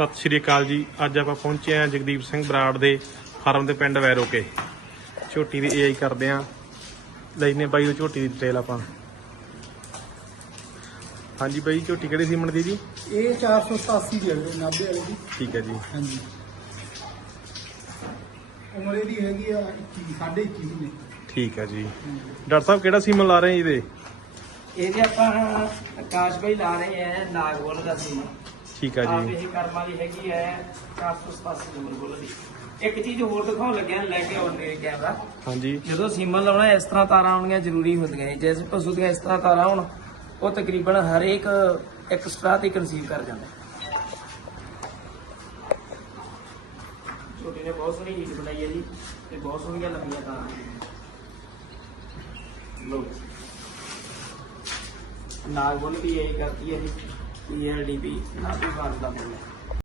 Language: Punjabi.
ਸਤਿ ਸ਼੍ਰੀ ਅਕਾਲ ਜੀ। ਅੱਜ ਆਪਾਂ ਪਹੁੰਚੇ ਹਾਂ ਜਗਦੀਪ ਸਿੰਘ ਬਰਾੜ ਦੇ ਫਾਰਮ ਦੇ ਪਿੰਡ ਵੈਰੋਕੇ। ਝੋਟੀ ਦੀ ਏਆਈ ਕਰਦੇ ਆਂ ਲੈਨੇ ਬਾਈ ਉਹ ਝੋਟੀ ਦੀ ਡਿਟੇਲ ਆਪਾਂ। ਹਾਂਜੀ ਬਾਈ ਝੋਟੀ ਕਿਹੜੀ ਸੀਮਣ ਦੀ ਜੀ? ਇਹ 487 ਦੀ ਹੈ ਵੀਰੇ, ਨਾਭੇ ਵਾਲੇ ਦੀ। ਠੀਕ ਹੈ ਜੀ। ਹਾਂਜੀ। ਉਮਰ ਇਹਦੀ ਹੈਗੀ ਆ 21 ਸਾਢੇ 21 ਮਹੀਨੇ। ਠੀਕ ਹੈ ਜੀ। ਡਾਕਟਰ ਸਾਹਿਬ ਕਿਹੜਾ ਸੀਮਨ ਲਾ ਰਹੇ ਇਹਦੇ? ਇਹਦੇ ਆਪਾਂ ਆਕਾਸ਼ ਭਾਈ ਲਾ ਰਹੇ ਹੈ ਨਾਗਵਲ ਦਾ ਸੀਮਾ ਠੀਕ ਹੈ ਆਪ ਜੀ ਇਹ ਕਰਮਾਂ ਦੀ ਹੈਗੀ ਹੈ 487 ਨੰਬਰ ਬੋਲ ਦੀ ਇੱਕ ਚੀਜ਼ ਹੋਰ ਦਿਖਾਉਣ ਲੱਗਿਆ ਲੈ ਕੇ ਆਉਣ ਦੇ ਕੈਮਰਾ। ਹਾਂਜੀ। ਜਦੋਂ ਸੀਮਾ ਲਾਉਣਾ ਇਸ ਤਰ੍ਹਾਂ ਤਾਰਾਂ ਆਉਣੀਆਂ ਜ਼ਰੂਰੀ ਹੁੰਦੀਆਂ ਨੇ। ਜਿਸ ਪਸ਼ੂ ਦੀਆਂ ਇਸ ਤਰ੍ਹਾਂ ਤਾਰਾਂ ਹੋਣ ਉਹ ਤਕਰੀਬਨ ਹਰੇਕ ਐਕਸਟਰਾ ਤੇ ਕਨਸੀਵ ਕਰ ਜਾਂਦਾ ਛੋਟੀ ਨੇ ਬਹੁਤ ਸੋਹਣੀ ਹੀਟ ਬਣਾਈ ਹੈ ਜੀ ਤੇ ਬਹੁਤ ਸੋਹਣੀਆਂ ਲੰਬੀਆਂ ਤਾਰਾਂ ਲੋ ਨਾਗਵਲ ਵੀ ਇਹ ਕਰਦੀ ਹੈ ਜੀ। ਈਐਲਡੀਪੀ ਨਾਭੀ ਬਾਦ ਦਾ ਮੁੱਲ ਹੈ